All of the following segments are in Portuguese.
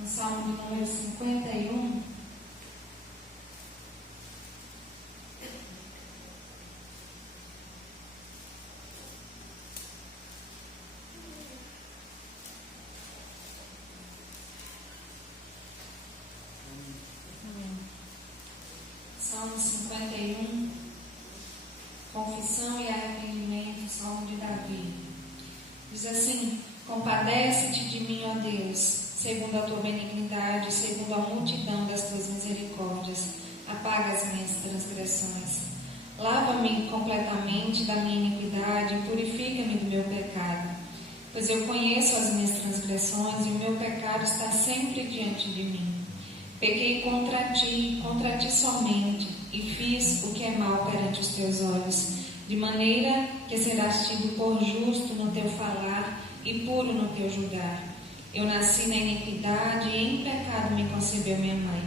no Salmo de número 51. Salmo 51, confissão e arrependimento, Salmo de Davi. Diz assim: compadece-te de mim, ó Deus, segundo a tua benignidade, segundo a multidão das tuas misericórdias, apaga as minhas transgressões. Lava-me completamente da minha iniquidade e purifica-me do meu pecado, pois eu conheço as minhas transgressões e o meu pecado está sempre diante de mim. Pequei contra ti somente, e fiz o que é mal perante os teus olhos, de maneira que serás tido por justo no teu falar e puro no teu julgar. Eu nasci na iniquidade e em pecado me concebeu minha mãe.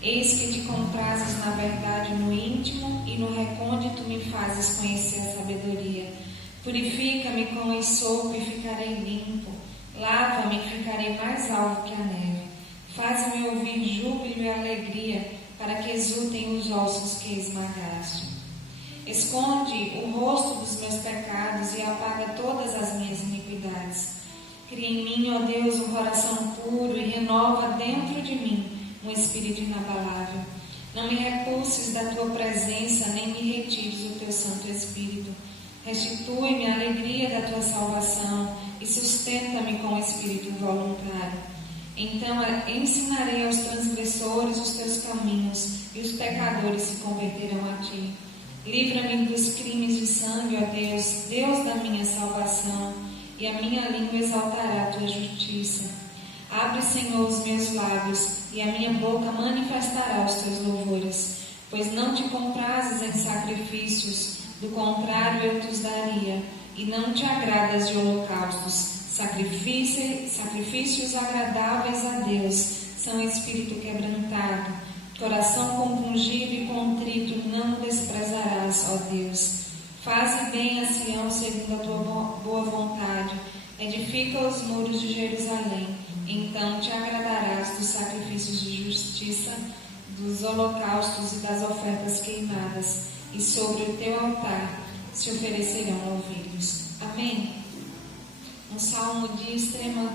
Eis que te comprazes na verdade no íntimo e no recôndito me fazes conhecer a sabedoria. Purifica-me com esopo e ficarei limpo. Lava-me e ficarei mais alvo que a neve. Faz-me ouvir júbilo e alegria, para que exultem os ossos que esmagaste. Esconde o rosto dos meus pecados e apaga todas as minhas iniquidades. Cria em mim, ó Deus, um coração puro e renova dentro de mim um espírito inabalável. Não me repulses da tua presença, nem me retires o teu Santo Espírito. Restitui-me a alegria da tua salvação e sustenta-me com o espírito voluntário. Então ensinarei aos transgressores os teus caminhos, e os pecadores se converterão a ti. Livra-me dos crimes de sangue, ó Deus, Deus da minha salvação, e a minha língua exaltará a tua justiça. Abre, Senhor, os meus lábios, e a minha boca manifestará os teus louvores, pois não te comprazes em sacrifícios, do contrário eu te os daria, e não te agradas de holocaustos. Sacrifícios agradáveis a Deus são espírito quebrantado, coração compungido e contrito não desprezarás, ó Deus. Faze bem a Sião segundo a tua boa vontade, edifica os muros de Jerusalém, então te agradarás dos sacrifícios de justiça, dos holocaustos e das ofertas queimadas, e sobre o teu altar se oferecerão novilhos. Amém? Um salmo de extrema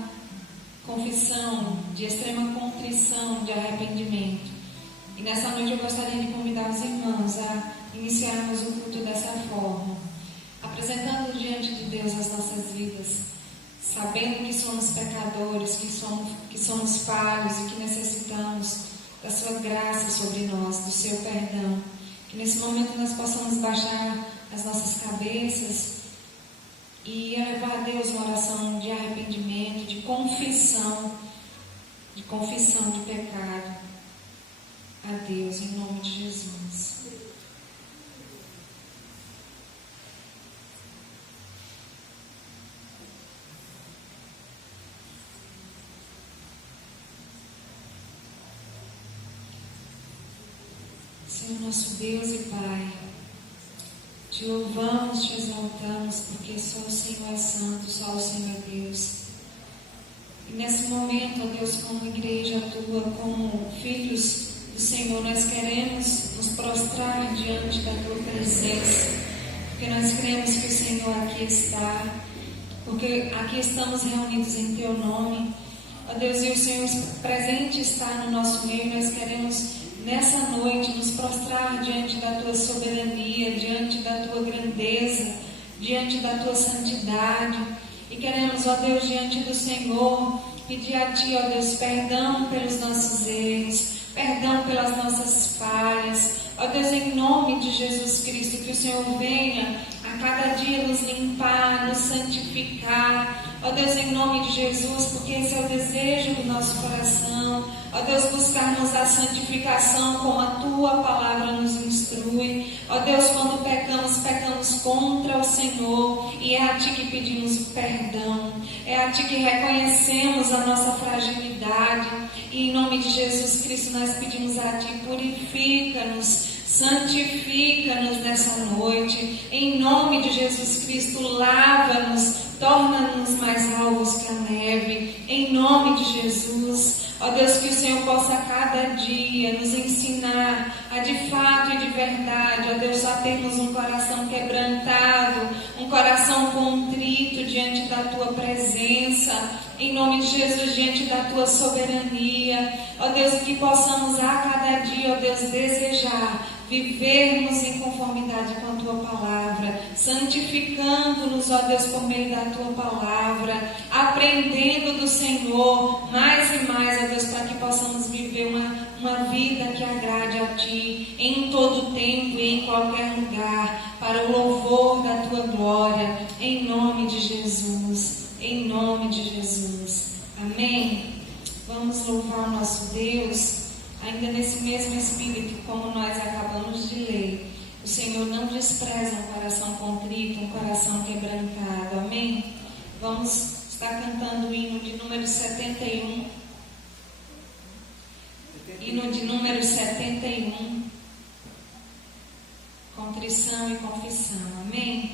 confissão, de extrema contrição, de arrependimento. E nessa noite eu gostaria de convidar os irmãos a iniciarmos o culto dessa forma, apresentando diante de Deus as nossas vidas, sabendo que somos pecadores, que somos falhos e que necessitamos da sua graça sobre nós, do seu perdão. Que nesse momento nós possamos baixar as nossas cabeças e elevar a Deus uma oração de arrependimento, de confissão de pecado a Deus, em nome de Jesus. Senhor nosso Deus e Pai, te louvamos, te exaltamos, porque só o Senhor é santo, só o Senhor é Deus. E nesse momento, ó Deus, como igreja tua, como filhos do Senhor, nós queremos nos prostrar diante da tua presença, porque nós cremos que o Senhor aqui está, porque aqui estamos reunidos em teu nome. Ó Deus, e o Senhor presente está no nosso meio, nós queremos nessa noite nos prostrar diante da tua soberania, diante da tua grandeza, diante da tua santidade, e queremos, ó Deus, diante do Senhor, pedir a ti, ó Deus, perdão pelos nossos erros, perdão pelas nossas falhas, ó Deus, em nome de Jesus Cristo, que o Senhor venha a cada dia nos limpar, nos santificar, ó Deus, em nome de Jesus, porque esse é o desejo do nosso coração, ó Deus, buscarmos a santificação como a tua palavra nos instrui, ó Deus, quando pecamos contra o Senhor, e é a ti que pedimos perdão, é a ti que reconhecemos a nossa fragilidade, e em nome de Jesus Cristo nós pedimos a ti, purifica-nos, santifica-nos nessa noite, em nome de Jesus Cristo, lava-nos, torna-nos mais alvos que a neve, em nome de Jesus. Ó Deus, que o Senhor possa a cada dia nos ensinar a de fato e de verdade, ó Deus, a termos um coração quebrantado, um coração contrito diante da Tua presença, em nome de Jesus, diante da Tua soberania. Ó Deus, que possamos a cada dia, ó Deus, desejar vivermos em conformidade com a Tua palavra, santificando-nos, ó Deus, por meio da Tua palavra, aprendendo do Senhor mais e mais, ó Deus, para que possamos viver uma vida que agrade a Ti, em todo tempo e em qualquer lugar, para o louvor da Tua glória, em nome de Jesus, em nome de Jesus. Amém? Vamos louvar o nosso Deus. Ainda nesse mesmo espírito, como nós acabamos de ler, o Senhor não despreza um coração contrito, um coração quebrantado. Amém? Vamos estar cantando o hino de número 71. Hino de número 71. Contrição e confissão. Amém?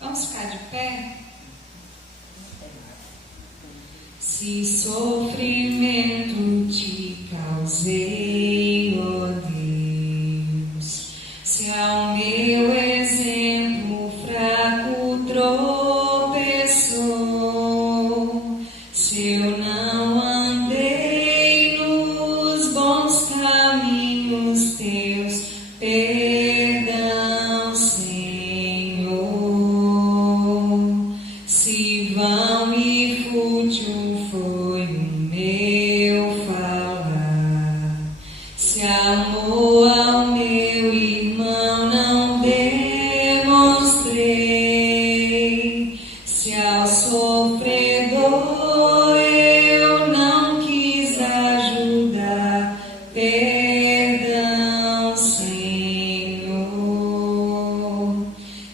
Vamos ficar de pé? Se sofrimento te causei, ó Deus, se ao meu exemplo fraco tropeçou, se eu não andei nos bons caminhos teus, perdão, Senhor, se vão e fútil foi o meu falar, se amor ao meu irmão não demonstrei, se ao sofredor eu não quis ajudar, perdão, Senhor,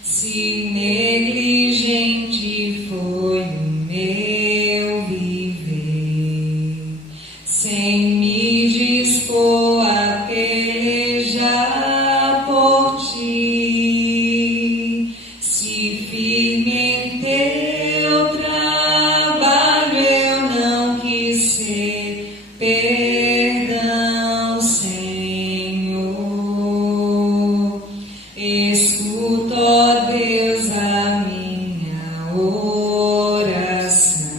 se negligente foi o meu viver, sem me dispor a pelejar por Ti, se firme em Teu trabalho eu não quis ser, perdão, Senhor, escuta, ó Deus, a minha oração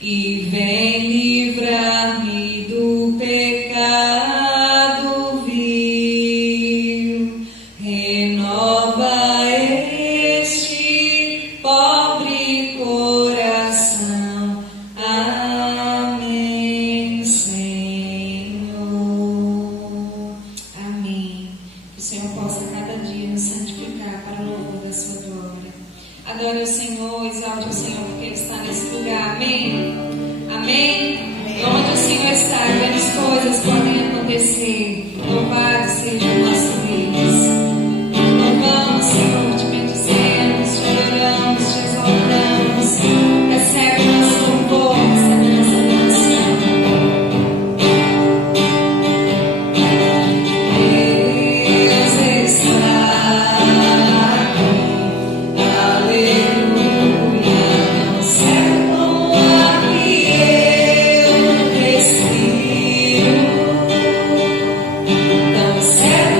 e vem livrar-me do pecado vil, renova este pobre coração. Amém, Senhor. Amém. Que o Senhor possa cada dia nos santificar para o louvor da Sua glória. Adore o Senhor, exalte o Senhor, porque Ele está nesse lugar. Amém? Amém? E onde o Senhor está, grandes coisas podem acontecer. Louvado seja o nosso Deus. Louvamos, Senhor, te bendizemos, te adoramos, te exaltamos. Recebe nosso louvor, recebe nossa adoração. Deus está aqui. Aleluia. Tão certo aqui eu respiro. Tão certo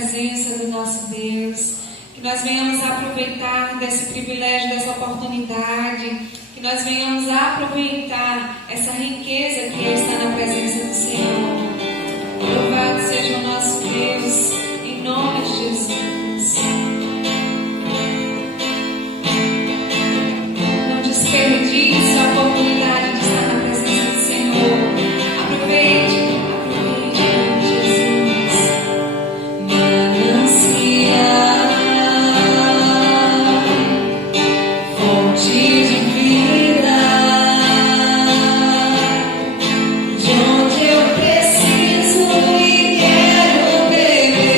presença do nosso Deus, que nós venhamos aproveitar desse privilégio, dessa oportunidade, que nós venhamos aproveitar essa riqueza que está na presença do Senhor. Louvado seja o nosso Deus, em nome de Jesus. Não desperdice a oportunidade de estar na presença do Senhor. Aproveite, aproveite, em nome de Jesus. Manancial, fonte de vida, de onde eu preciso e quero beber.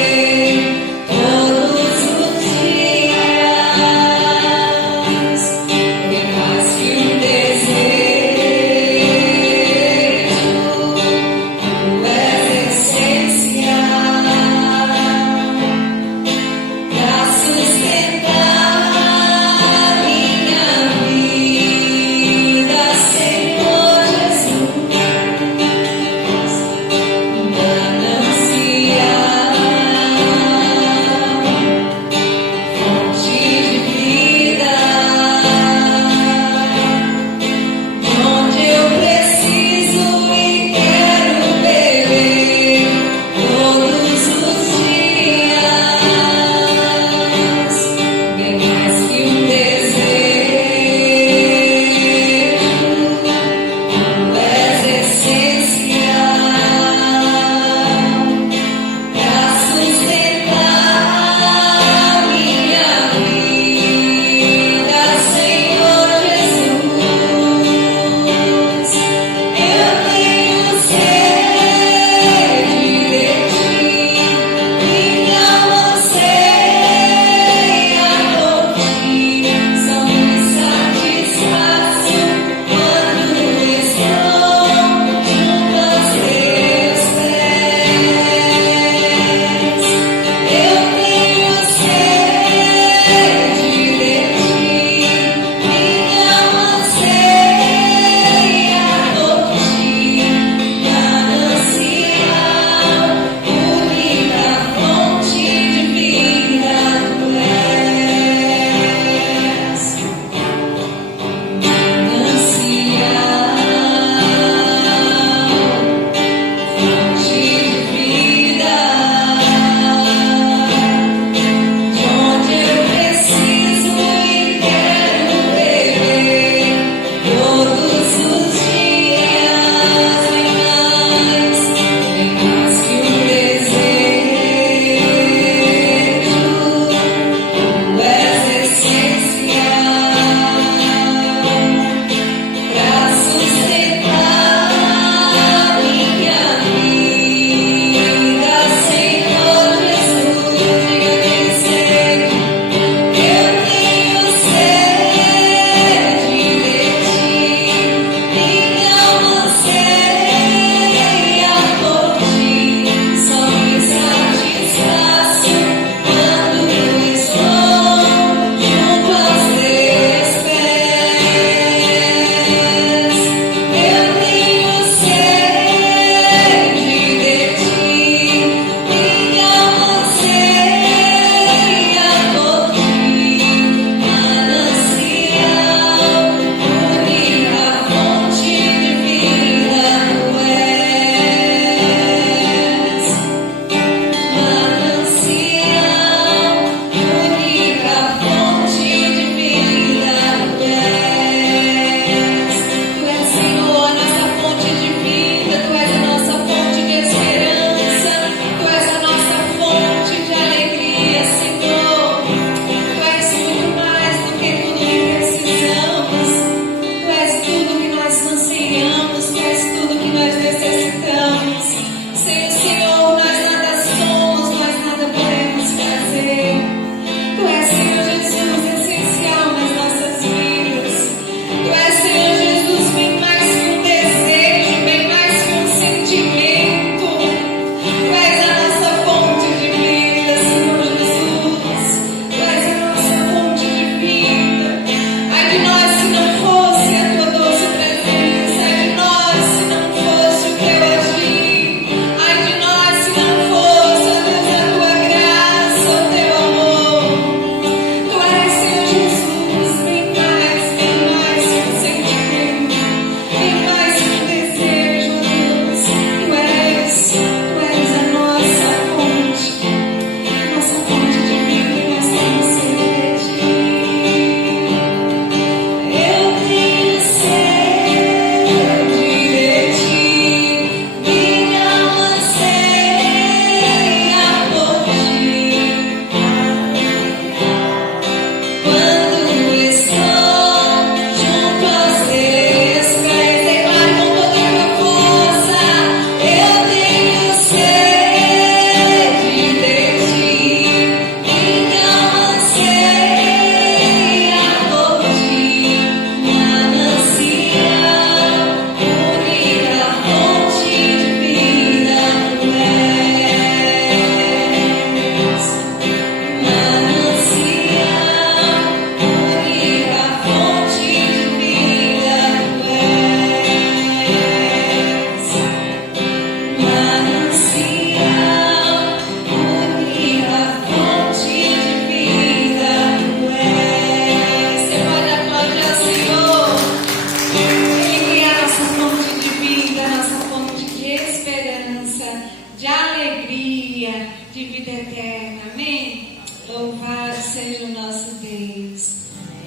eterna. Amém? Louvado seja o nosso Deus.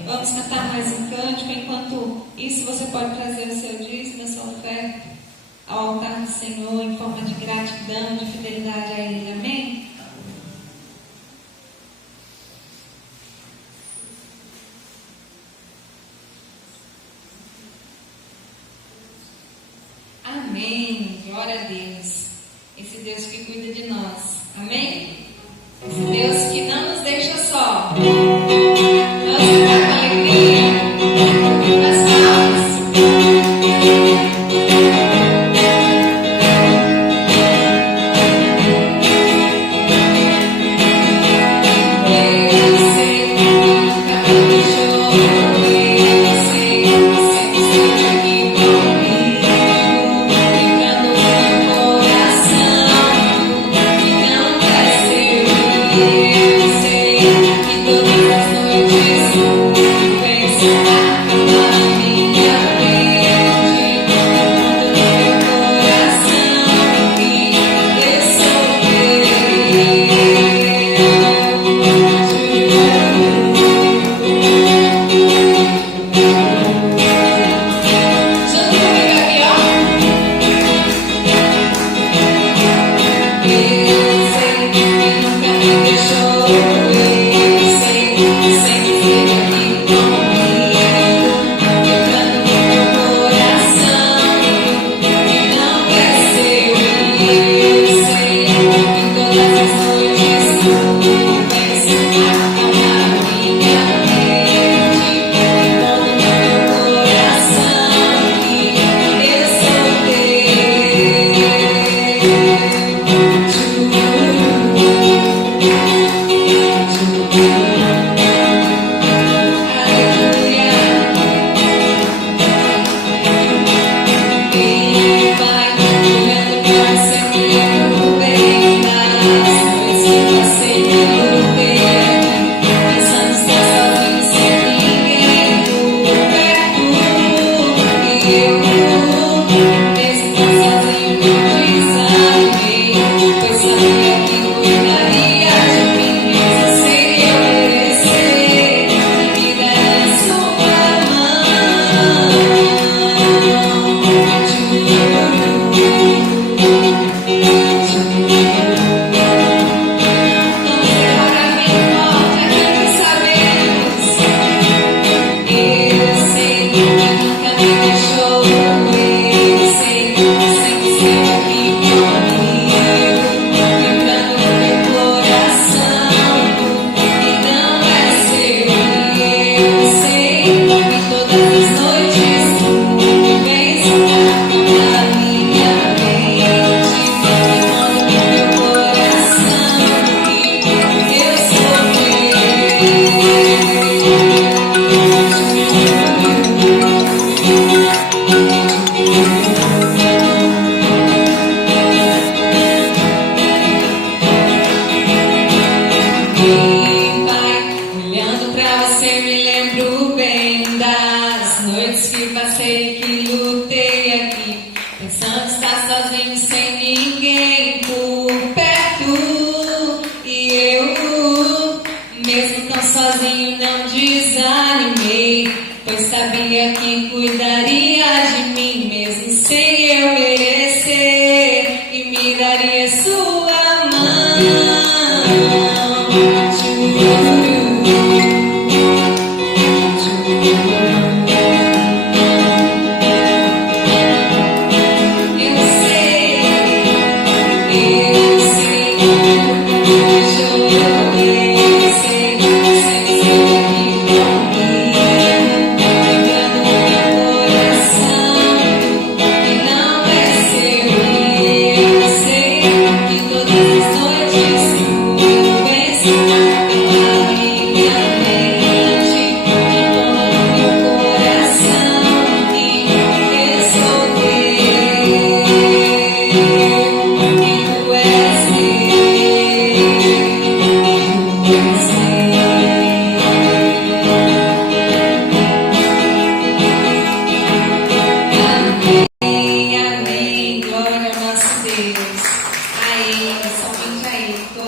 Vamos cantar mais um cântico. Enquanto isso, você pode trazer o seu dízimo, a sua oferta ao altar do Senhor em forma de gratidão, de fidelidade a Ele. Amém? Amém. Glória a Deus. Esse Deus que cuida de nós. Amém? Esse Deus que não nos deixa só. Vamos cantar com alegria nas palmas.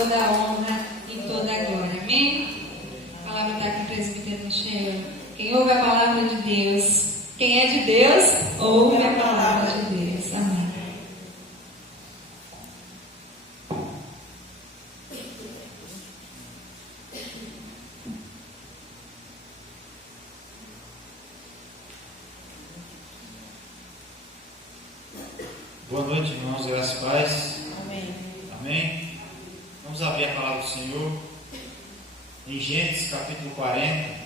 toda a honra Amém? A palavra está com o presbítero Michel. Quem ouve a palavra de Deus, quem é de Deus, ouve a palavra de Deus. Amém. Boa noite, irmãos, graças e paz. Amém. Amém. Vamos abrir a palavra do Senhor em Gênesis capítulo 40.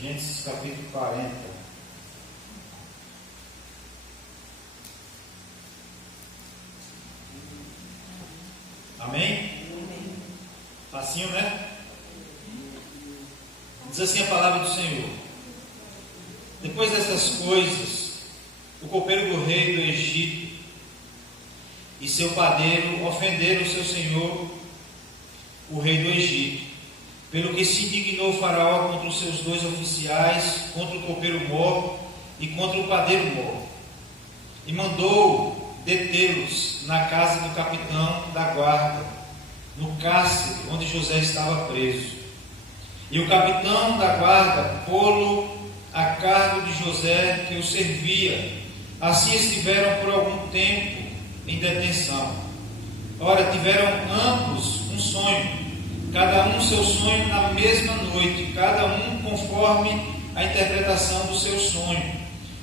Gênesis capítulo 40. Amém? Facinho, né? Diz assim a palavra do Senhor: depois dessas coisas, o copeiro do rei do Egito e seu padeiro ofenderam o seu senhor, o rei do Egito, pelo que se indignou o faraó contra os seus dois oficiais, contra o copeiro Mor e contra o padeiro Mor, e mandou detê-los na casa do capitão da guarda, no cárcere onde José estava preso. E o capitão da guarda pô-lo a cargo de José, que o servia. Assim estiveram por algum tempo em detenção. Ora, tiveram ambos um sonho, cada um seu sonho na mesma noite, cada um conforme a interpretação do seu sonho.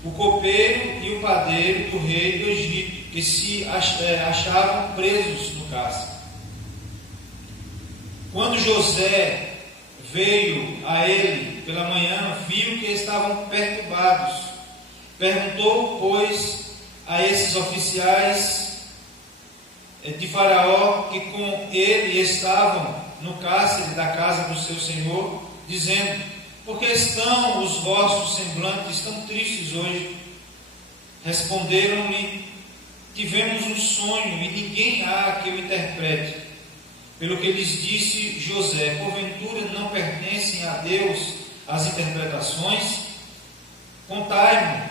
O copeiro e o padeiro do rei do Egito, que se achavam presos no cárcere. Quando José veio a ele pela manhã, viu que estavam perturbados. Perguntou, pois, a esses oficiais de Faraó, que com ele estavam no cárcere da casa do seu senhor, dizendo: por que estão os vossos semblantes tão tristes hoje? Responderam-lhe: tivemos um sonho e ninguém há que o interprete. Pelo que lhes disse José: porventura não pertencem a Deus as interpretações? Contai-me,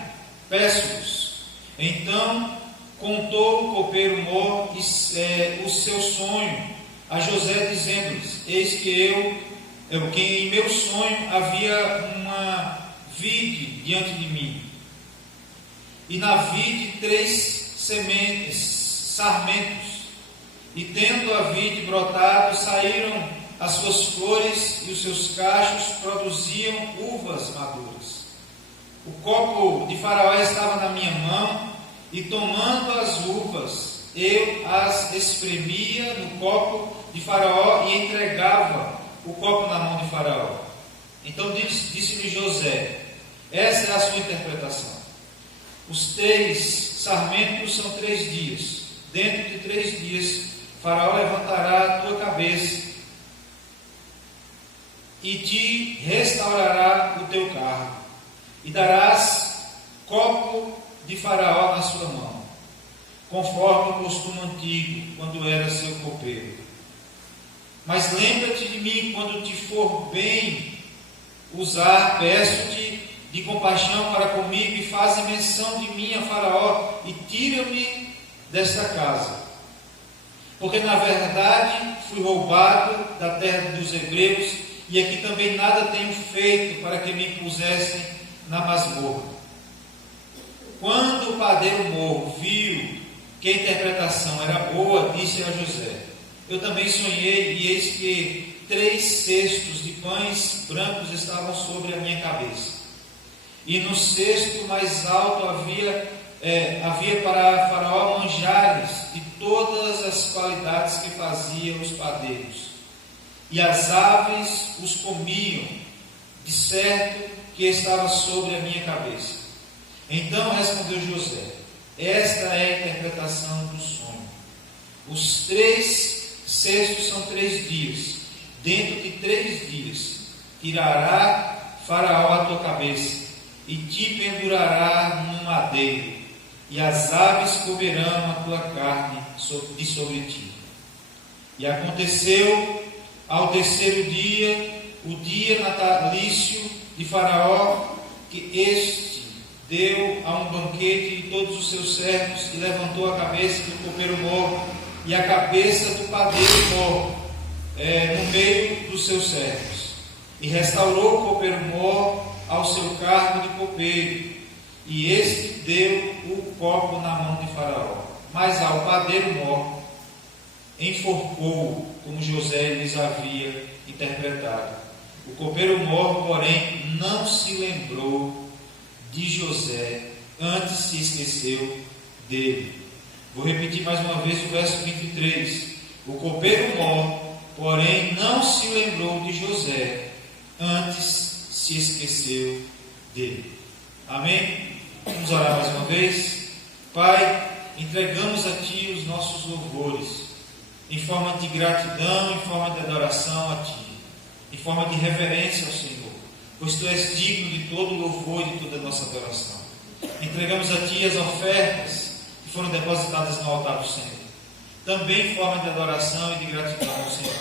peço-vos. Então contou o copeiro Mor o seu sonho a José, dizendo-lhes: eis que em meu sonho havia uma vide diante de mim, e na vide 3 sarmentos, e tendo a vide brotado, saíram as suas flores, e os seus cachos produziam uvas maduras. O copo de Faraó estava na minha mão, e tomando as uvas, eu as espremia no copo de Faraó e entregava o copo na mão de Faraó. Então disse-lhe José: essa é a sua interpretação. Os 3 sarmentos são 3 dias. Dentro de 3 dias, Faraó levantará a tua cabeça e te restaurará o teu cargo, e darás copo de Faraó na sua mão, conforme o costume antigo, quando era seu copeiro. Mas lembra-te de mim quando te for bem usar, peço-te de compaixão para comigo, e faze menção de mim a Faraó, e tira-me desta casa. Porque na verdade fui roubado da terra dos hebreus, e aqui também nada tenho feito para que me pusessem na masmorra. Quando o padeiro Mor viu que a interpretação era boa, disse a José: eu também sonhei, e eis que 3 cestos de pães brancos estavam sobre a minha cabeça. E no cesto mais alto havia para Faraó manjares de todas as qualidades que faziam os padeiros. E as aves os comiam, de certo que estava sobre a minha cabeça. Então respondeu José: esta é a interpretação do sonho. Os 3 cestos são 3 dias. Dentro de 3 dias tirará Faraó a tua cabeça e te pendurará num madeiro, e as aves comerão a tua carne de sobre ti. E aconteceu ao terceiro dia, o dia natalício de Faraó, que este deu a um banquete de todos os seus servos, e levantou a cabeça do copeiro-mor e a cabeça do padeiro-mor no meio dos seus servos, e restaurou o copeiro-mor ao seu cargo de copeiro, e este deu o copo na mão de Faraó. Mas ao padeiro-mor enforcou, como José lhes havia interpretado. O copeiro-mor, porém, não se lembrou de José, antes se esqueceu dele. Vou repetir mais uma vez o verso 23. O copeiro-mor, porém, não se lembrou de José, antes se esqueceu dele. Amém? Vamos orar mais uma vez. Pai, entregamos a Ti os nossos louvores, em forma de gratidão, em forma de adoração a Ti, em forma de reverência ao Senhor, pois Tu és digno de todo louvor e de toda a nossa adoração. Entregamos a Ti as ofertas que foram depositadas no altar do Senhor, também em forma de adoração e de gratidão ao Senhor.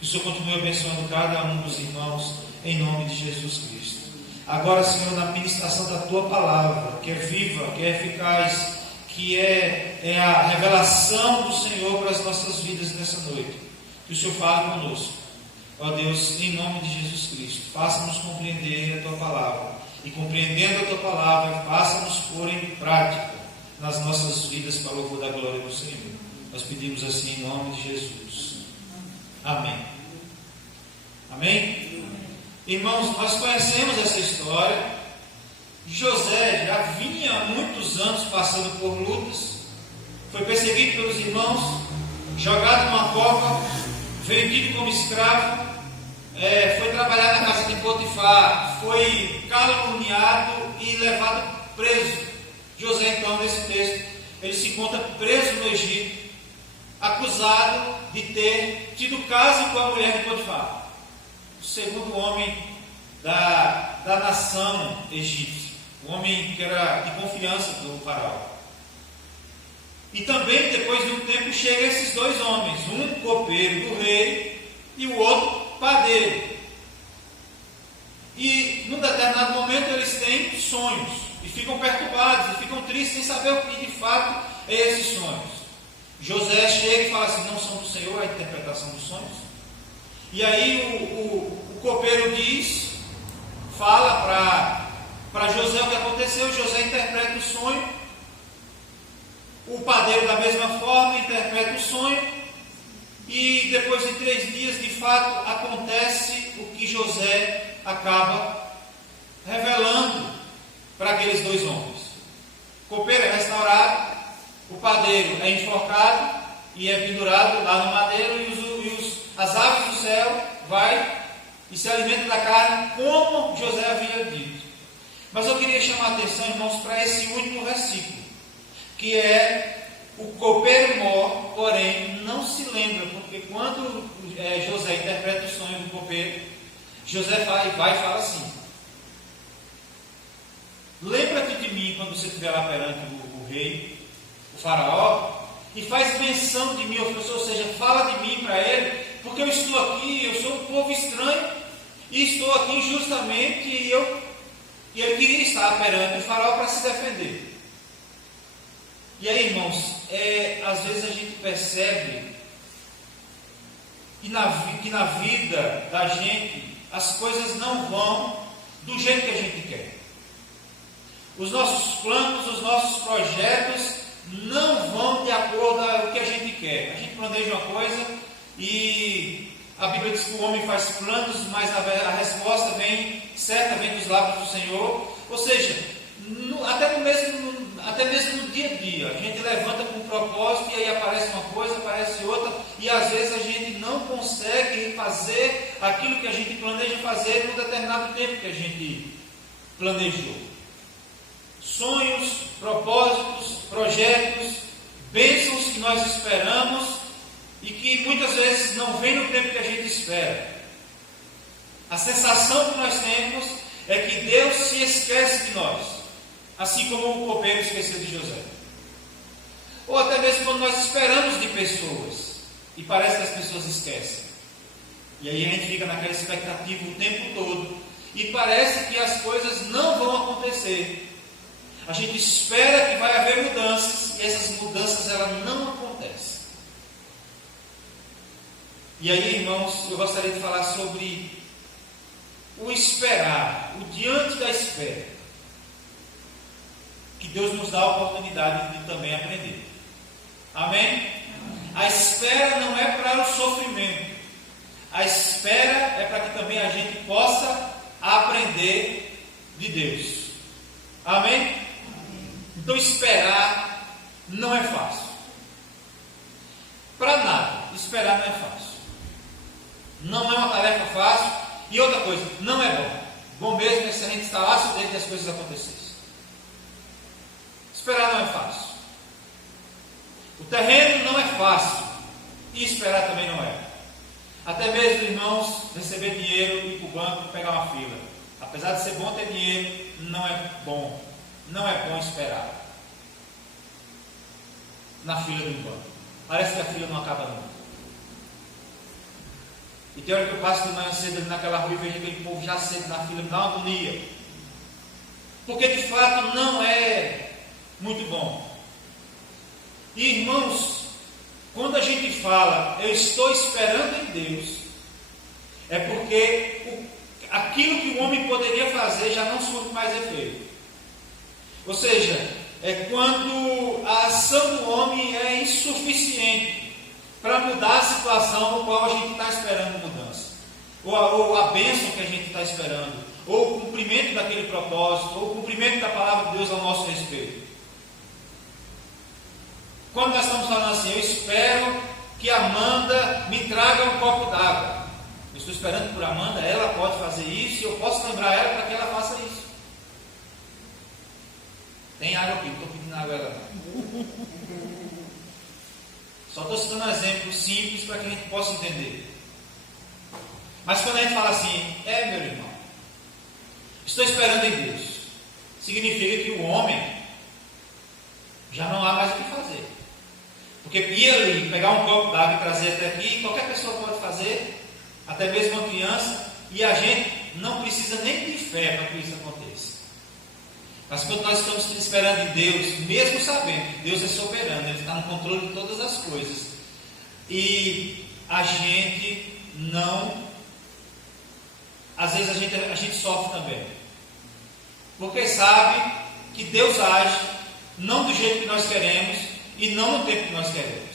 Que o Senhor continue abençoando cada um dos irmãos, em nome de Jesus Cristo. Agora, Senhor, na ministração da Tua palavra, que é viva, que é eficaz, que é a revelação do Senhor para as nossas vidas nessa noite, que o Senhor fale conosco. Ó Deus, em nome de Jesus Cristo, faça-nos compreender a Tua palavra, e compreendendo a Tua palavra, faça-nos pôr em prática nas nossas vidas para o louvor da glória do Senhor. Nós pedimos assim em nome de Jesus. Amém. Amém? Irmãos, nós conhecemos essa história. José já vinha há muitos anos passando por lutas, foi perseguido pelos irmãos, jogado numa cova, vendido como escravo, foi trabalhar na casa de Potifar, foi caluniado e levado preso. José, então, nesse texto, ele se encontra preso no Egito, acusado de ter tido caso com a mulher de Potifar, o segundo homem da nação egípcia, o homem que era de confiança do faraó. E também, depois de um tempo, chegam esses dois homens, um copeiro do rei e o outro padeiro. E num determinado momento eles têm sonhos e ficam perturbados e ficam tristes sem saber o que de fato é esses sonhos. José chega e fala assim: não são do Senhor a interpretação dos sonhos? E aí o copeiro fala para José o que aconteceu. José interpreta o sonho. O padeiro, da mesma forma, interpreta o sonho. E depois de 3 dias, de fato, acontece o que José acaba revelando para aqueles dois homens. O copeiro é restaurado, o padeiro é enforcado e é pendurado lá no madeiro, e as aves do céu vai e se alimentam da carne, como José havia dito. Mas eu queria chamar a atenção, irmãos, para esse último versículo, que é: o copeiro morre, porém não se lembra, porque quando José interpreta o sonho do copeiro, José vai e fala assim: lembra-te de mim quando você estiver lá perante o rei, o faraó, e faz menção de mim, ou seja, fala de mim para ele, porque eu estou aqui, eu sou um povo estranho, e estou aqui injustamente, e ele queria estar perante o faraó para se defender. E aí, irmãos, às vezes a gente percebe que na vida da gente as coisas não vão do jeito que a gente quer. Os nossos planos, os nossos projetos não vão de acordo com o que a gente quer. A gente planeja uma coisa e a Bíblia diz que o homem faz planos, mas a resposta vem dos lábios do Senhor. Ou seja, até mesmo no dia a dia, a gente levanta com um propósito e aí aparece uma coisa, aparece outra, e às vezes a gente não consegue fazer aquilo que a gente planeja fazer no determinado tempo que a gente planejou. Sonhos, propósitos, projetos, bênçãos que nós esperamos e que muitas vezes não vem no tempo que a gente espera. A sensação que nós temos é que Deus se esquece de nós, assim como o copeiro esqueceu de José. Ou até mesmo quando nós esperamos de pessoas e parece que as pessoas esquecem. E aí a gente fica naquela expectativa o tempo todo. E parece que as coisas não vão acontecer. A gente espera que vai haver mudanças e essas mudanças elas não acontecem. E aí, irmãos, eu gostaria de falar sobre o esperar, o diante da espera. Que Deus nos dá a oportunidade de também aprender. Amém? Amém. A espera não é para o sofrimento. A espera é para que também a gente possa aprender de Deus. Amém? Amém. Então esperar não é fácil. Para nada, esperar não é fácil. Não é uma tarefa fácil. E outra coisa, não é bom. Bom mesmo é se a gente instalasse o dedo e as coisas acontecessem. Esperar não é fácil. O terreno não é fácil. E esperar também não é. Até mesmo, irmãos, receber dinheiro e ir para o banco e pegar uma fila. Apesar de ser bom ter dinheiro, não é bom. Não é bom esperar na fila do banco. Parece que a fila não acaba nunca. E tem hora que eu passo de manhã cedo ali naquela rua e vejo aquele povo já cedo na fila, me dá uma agonia. Porque de fato não é muito bom. E irmãos, quando a gente fala, eu estou esperando em Deus, é porque aquilo que o homem poderia fazer já não surte mais efeito. Ou seja, é quando a ação do homem é insuficiente para mudar a situação no qual a gente está esperando mudança, ou a bênção que a gente está esperando, ou o cumprimento daquele propósito, ou o cumprimento da palavra de Deus ao nosso respeito. Quando nós estamos falando assim, eu espero que Amanda me traga um copo d'água. Eu estou esperando por Amanda, ela pode fazer isso, e eu posso lembrar ela para que ela faça isso. Tem água aqui, não estou pedindo água ela não. Só estou citando um exemplo simples para que a gente possa entender. Mas quando a gente fala assim, meu irmão, estou esperando em Deus, significa que o homem já não há mais o que fazer. Porque ir ali, pegar um copo d'água e trazer até aqui, qualquer pessoa pode fazer, até mesmo uma criança, e a gente não precisa nem de fé para que isso aconteça. Mas quando nós estamos esperando em Deus, mesmo sabendo que Deus é soberano, Ele está no controle de todas as coisas, e a gente não, às vezes a gente sofre também, porque sabe que Deus age não do jeito que nós queremos e não no tempo que nós queremos.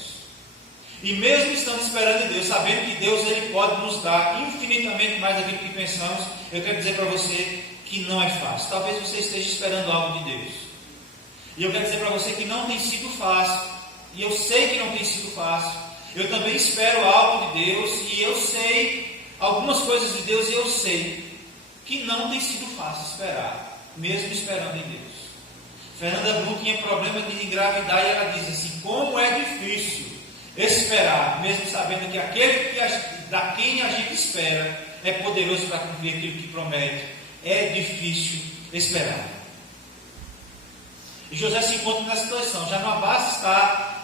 E mesmo estando esperando em Deus, sabendo que Deus Ele pode nos dar infinitamente mais daquilo que pensamos, eu quero dizer para você que não é fácil. Talvez você esteja esperando algo de Deus. E eu quero dizer para você que não tem sido fácil. E eu sei que não tem sido fácil. Eu também espero algo de Deus. E eu sei algumas coisas de Deus. E eu sei que não tem sido fácil esperar, mesmo esperando em Deus. Fernanda Brum tinha problema de engravidar e ela diz assim: como é difícil esperar, mesmo sabendo que aquele da quem a gente espera é poderoso para cumprir aquilo que promete. É difícil esperar. E José se encontra nessa situação. Já não basta estar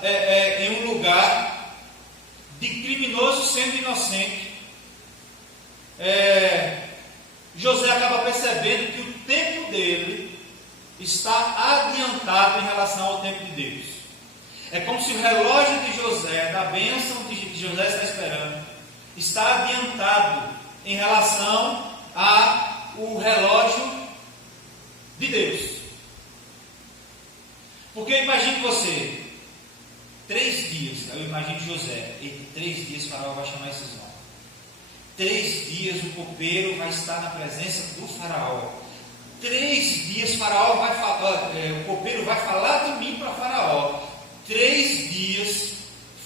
em um lugar de criminoso sendo inocente. José acaba percebendo que o tempo dele está adiantado em relação ao tempo de Deus. É como se o relógio de José, da bênção que José está esperando, está adiantado em relação ao relógio de Deus. Porque imagine você, 3 dias, eu imagino José, e 3 dias o faraó vai chamar esses homens. 3 dias o copeiro vai estar na presença do faraó. 3 dias faraó vai falar, o copeiro vai falar de mim para faraó. 3 dias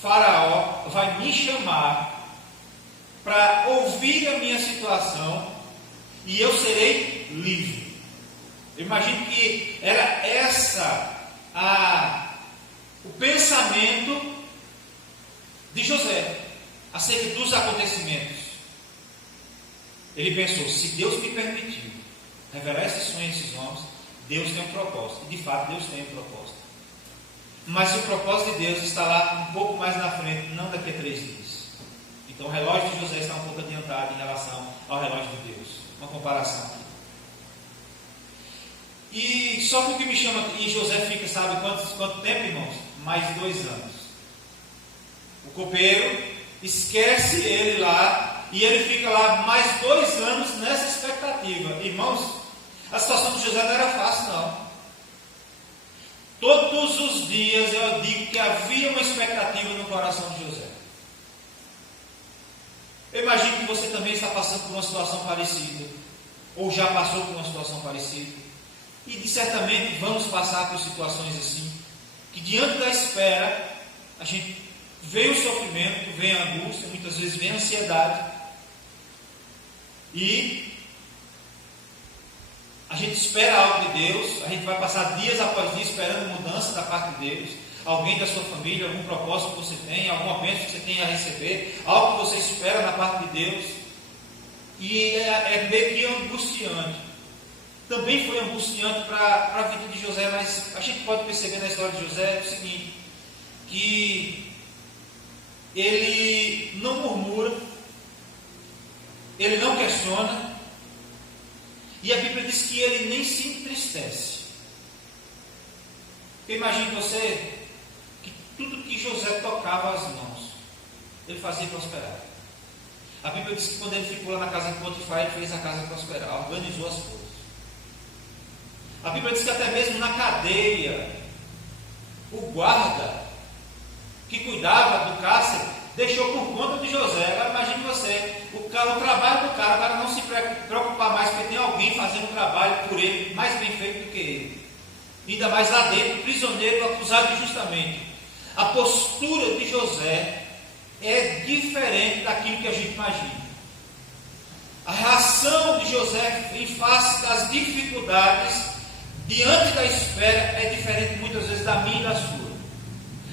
faraó vai me chamar para ouvir a minha situação e eu serei livre. Eu imagino que era o pensamento de José acerca dos acontecimentos. Ele pensou: se Deus me permitiu revelar esse sonho a esses homens, Deus tem um propósito. E de fato Deus tem um propósito. Mas o propósito de Deus está lá um pouco mais na frente, não daqui a 3 dias. Então o relógio de José está um pouco adiantado ao relógio de Deus. Uma comparação aqui. E só que o que me chama, e José fica, sabe quanto tempo, irmãos? Mais 2 anos. O copeiro esquece ele lá, e ele fica lá mais 2 anos nessa expectativa. Irmãos, a situação de José não era fácil, não. Todos os dias eu digo que havia uma expectativa no coração de José. Eu imagino que você também está passando por uma situação parecida, ou já passou por uma situação parecida, e certamente vamos passar por situações assim, que diante da espera, a gente vem o sofrimento, vem a angústia, muitas vezes vem a ansiedade, e a gente espera algo de Deus, a gente vai passar dias após dia esperando mudança da parte de Deus, alguém da sua família, algum propósito que você tem, alguma bênção que você tem a receber, algo que você espera da parte de Deus, e é meio que angustiante. Também foi angustiante para a vida de José, mas a gente pode perceber na história de José o seguinte, que ele não murmura, ele não questiona, e a Bíblia diz que ele nem se entristece. Imagine você que tudo que José tocava as mãos, ele fazia prosperar. A Bíblia diz que quando ele ficou lá na casa de Potifar, ele fez a casa prosperar, organizou as coisas. A Bíblia diz que até mesmo na cadeia, o guarda que cuidava do cárcere deixou por conta de José. Agora imagine você, o trabalho do cara, o cara não se preocupar mais, porque tem alguém fazendo o trabalho por ele, mais bem feito do que ele. Ainda mais lá dentro, prisioneiro, acusado injustamente. A postura de José é diferente daquilo que a gente imagina. A reação de José em face das dificuldades, diante da espera, é diferente muitas vezes da minha e da sua.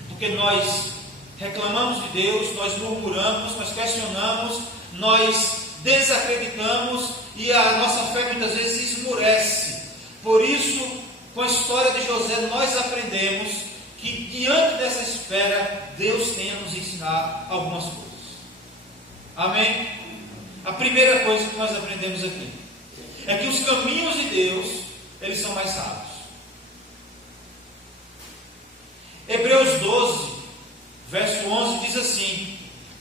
Porque nós reclamamos de Deus, nós murmuramos, nós questionamos, nós desacreditamos e a nossa fé muitas vezes esmurece. Por isso, com a história de José, nós aprendemos que diante dessa espera, Deus tem a nos ensinar algumas coisas. Amém? A primeira coisa que nós aprendemos aqui é que os caminhos de Deus, eles são mais sábios. Hebreus 12, verso 11 diz assim: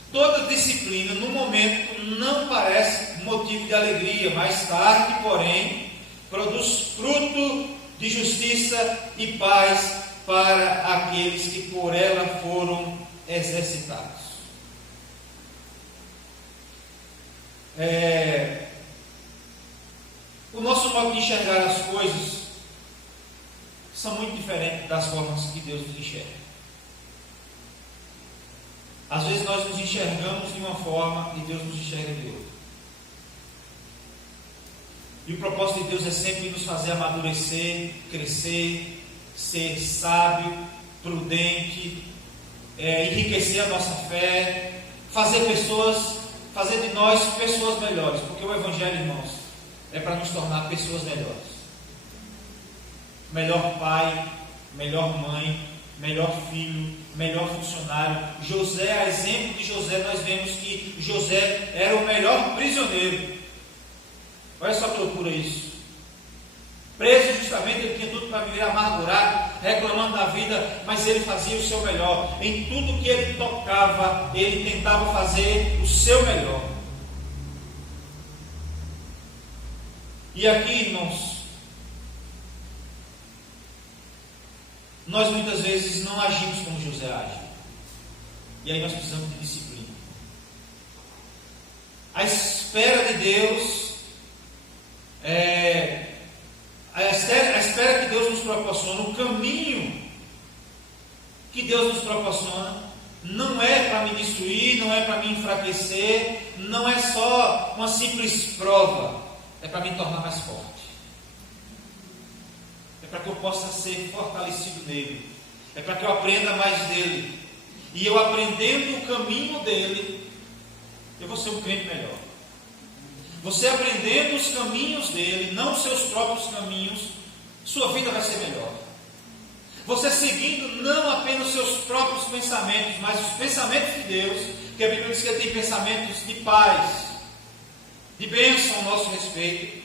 toda disciplina no momento não parece motivo de alegria, mais tarde, porém, produz fruto de justiça e paz para aqueles que por ela foram exercitados. O nosso modo de enxergar as coisas são muito diferentes das formas que Deus nos enxerga. Às vezes nós nos enxergamos de uma forma e Deus nos enxerga de outra. E o propósito de Deus é sempre nos fazer amadurecer, crescer, ser sábio, prudente, enriquecer a nossa fé, fazer de nós pessoas melhores, porque o Evangelho, irmãos, é para nos tornar pessoas melhores. Melhor pai, melhor mãe, melhor filho, melhor funcionário. José, a exemplo de José, nós vemos que José era o melhor prisioneiro. Olha só que loucura isso. Preso justamente, ele tinha tudo para viver amargurado, reclamando da vida, mas ele fazia o seu melhor. Em tudo que ele tocava, ele tentava fazer o seu melhor. E aqui, irmãos, nós muitas vezes não agimos como José age. E aí nós precisamos de disciplina. A espera de Deus, a espera que Deus nos proporciona, o caminho que Deus nos proporciona, não é para me destruir, não é para me enfraquecer, não é só uma simples prova, é para me tornar mais forte. É para que eu possa ser fortalecido nele. É para que eu aprenda mais dele. E eu aprendendo o caminho dele, eu vou ser um crente melhor. Você aprendendo os caminhos dele, não os seus próprios caminhos, sua vida vai ser melhor. Você seguindo não apenas os seus próprios pensamentos, mas os pensamentos de Deus, que a Bíblia diz que ele tem pensamentos de paz, de bênção ao nosso respeito,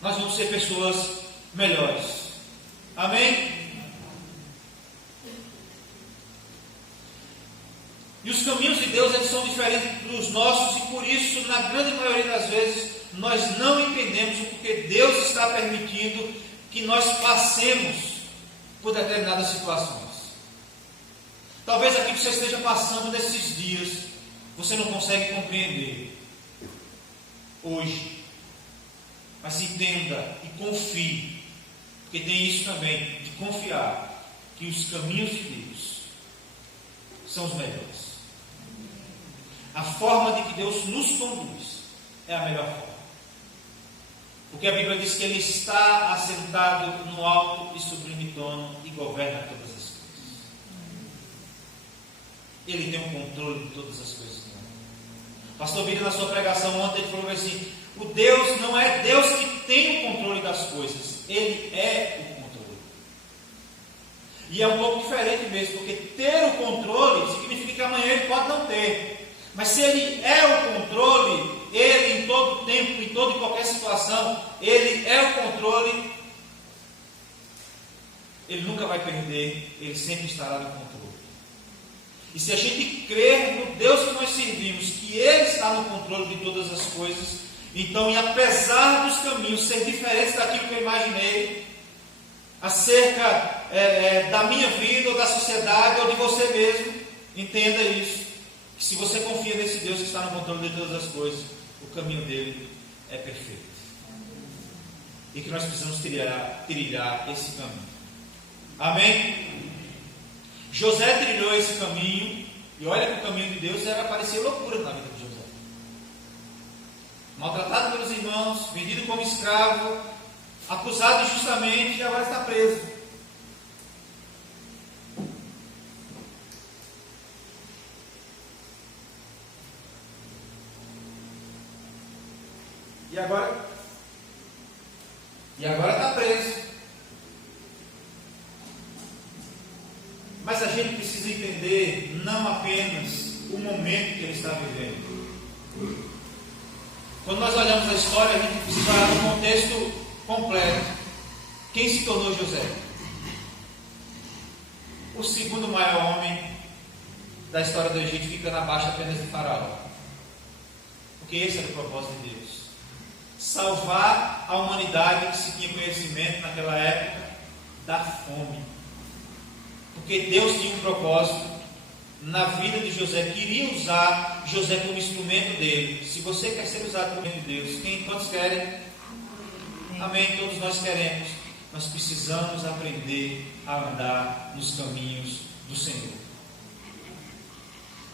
nós vamos ser pessoas melhores. Amém? E os caminhos de Deus, eles são diferentes dos nossos, e por isso, na grande maioria das vezes, nós não entendemos o porquê Deus está permitindo que nós passemos por determinadas situações. Talvez aqui que você esteja passando nesses dias, você não consegue compreender hoje. Mas entenda e confie, porque tem isso também, de confiar que os caminhos de Deus são os melhores. A forma de que Deus nos conduz é a melhor forma. Porque a Bíblia diz que Ele está assentado no alto e sublime trono e governa todas as coisas. Ele tem o controle de todas as coisas. Pastor Vini, na sua pregação ontem, ele falou assim: o Deus não é Deus que tem o controle das coisas, Ele é o controle. E é um pouco diferente mesmo, porque ter o controle significa que amanhã Ele pode não ter. Mas se Ele é o controle, Ele em todo tempo, em toda e qualquer situação, Ele é o controle, Ele nunca vai perder, Ele sempre estará no controle. E se a gente crer no Deus que nós servimos, que Ele está no controle de todas as coisas, então, e apesar dos caminhos ser diferentes daquilo que eu imaginei, acerca da minha vida, ou da sociedade, ou de você mesmo, entenda isso, que se você confia nesse Deus que está no controle de todas as coisas, o caminho dele é perfeito. E que nós precisamos trilhar esse caminho. Amém? José trilhou esse caminho, e olha que o caminho de Deus parecia loucura na vida de José. Maltratado pelos irmãos, vendido como escravo, acusado injustamente e agora está preso. E agora está preso. Mas a gente precisa entender não apenas o momento que ele está vivendo. Quando nós olhamos a história, a gente precisa olhar no contexto completo. Quem se tornou José? O segundo maior homem da história do Egito, ficando abaixo apenas de Faraó. Porque esse era o propósito de Deus. Salvar a humanidade que se tinha conhecimento naquela época da fome. Porque Deus tinha um propósito na vida de José, queria usar José como instrumento dele. Se você quer ser usado como instrumento de Deus, quantos querem? Amém, todos nós queremos. Nós precisamos aprender a andar nos caminhos do Senhor.